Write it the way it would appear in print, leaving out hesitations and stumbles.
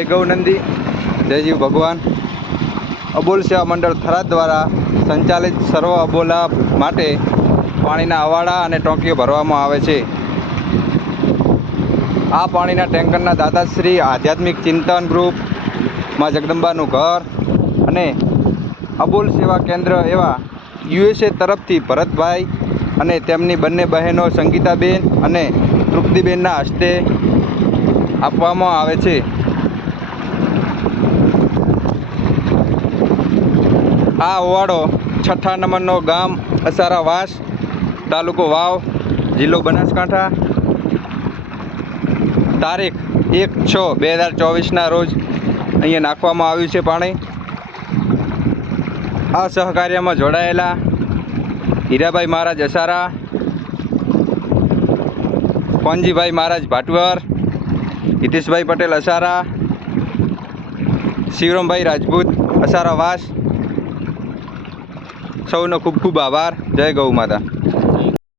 જય ગૌનંદી, જય જીવ ભગવાન। અબોલ સેવા મંડળ થરાદ દ્વારા સંચાલિત સર્વ અબોલા માટે પાણીના અવાડા અને ટોંકીઓ ભરવામાં આવે છે। આ પાણીના ટેન્કરના દાતાશ્રી આધ્યાત્મિક ચિંતન ગ્રુપ, માં જગદંબાનું ઘર અને અબોલ સેવા કેન્દ્ર એવા USA તરફથી ભરતભાઈ અને તેમની બંને બહેનો સંગીતાબેન અને તૃપ્તિબેનના હસ્તે આપવામાં આવે છે। આ અવાડો 6ઠ્ઠા નંબરનો ગામ અસારા વાસ, તાલુકો વાવ, જિલ્લો બનાસકાંઠા, તારીખ 1/6/2024ના રોજ અહીંયા નાખવામાં આવ્યું છે પાણી। આ સહકાર્યમાં જોડાયેલા હીરાભાઈ મહારાજ અસારા, કોનજીભાઈ મહારાજ ભાટવર, હિતેશભાઈ પટેલ અસારા, શિવરામભાઈ રાજપૂત અસારા વાસ, સૌનો ખૂબ ખૂબ આભાર। જય ગૌ માતા।